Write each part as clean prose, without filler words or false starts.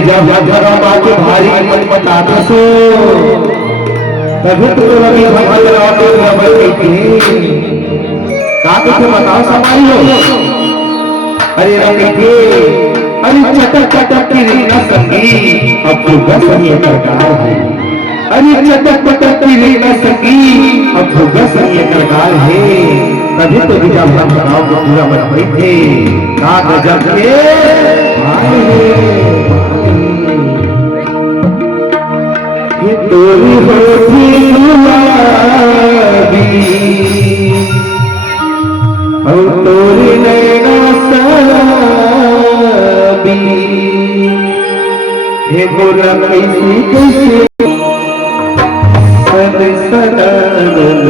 जब धर्मा के भारी मता सो तभी तो रवि भगवान लौटे रवि के काके से बताओ समारी हो अरे रवि के अरे चटक चटक की रीना संगी अब तो बस ये करकार है अरे चटक चटक की रीना संगी अब तो बस ये करकार है तभी तो जब हम बनाओ को पूरा बन पड़ी थे का गजब के आए ये तोरी होती गुलाबी और तोरी नैना शराबी हे बोला कैसी कैसी सद सदानंद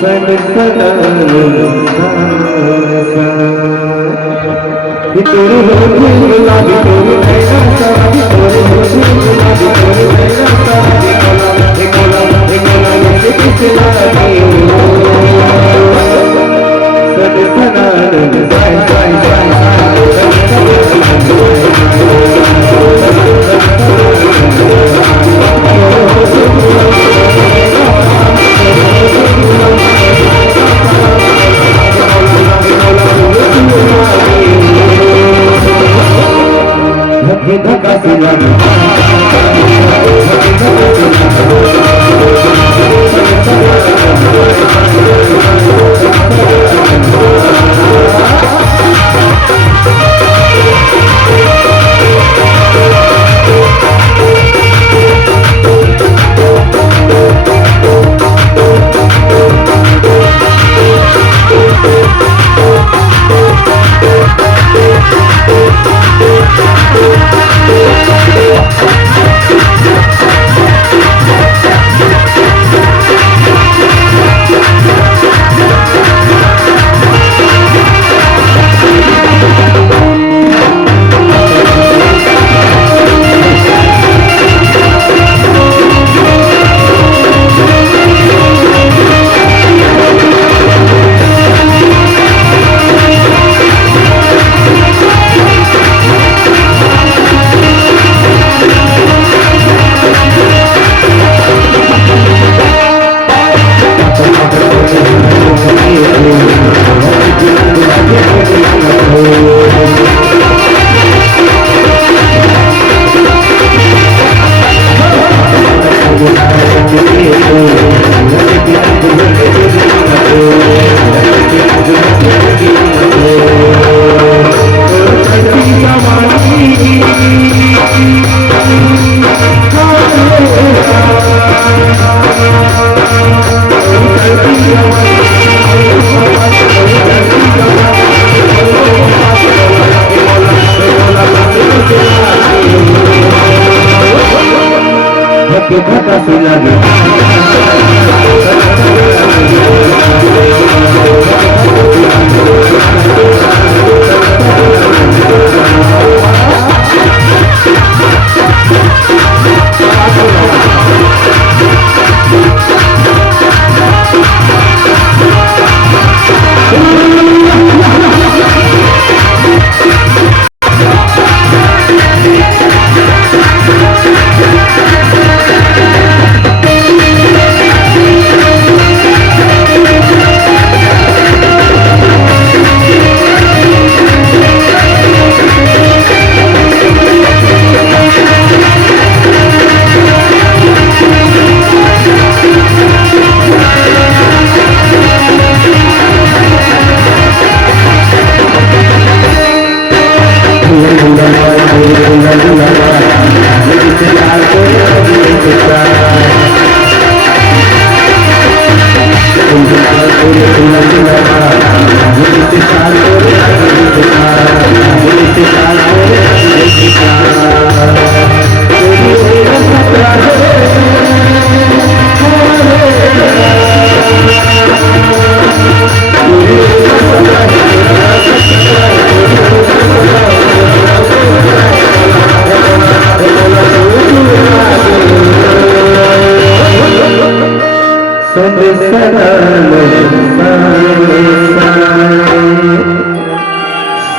सद सदानंद तोरी होती गुलाबी तोरी नैना शराबी तोरी होती गुलाबी तोरी नैना शराबी कोला मुझे किसी लागी सद सदानंद साई साई साई धक्का से लगी धक्का से लगी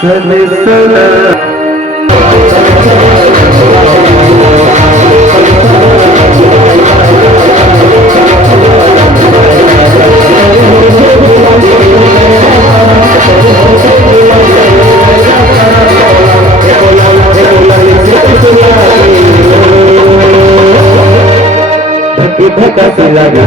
सने सना धक्का से लगा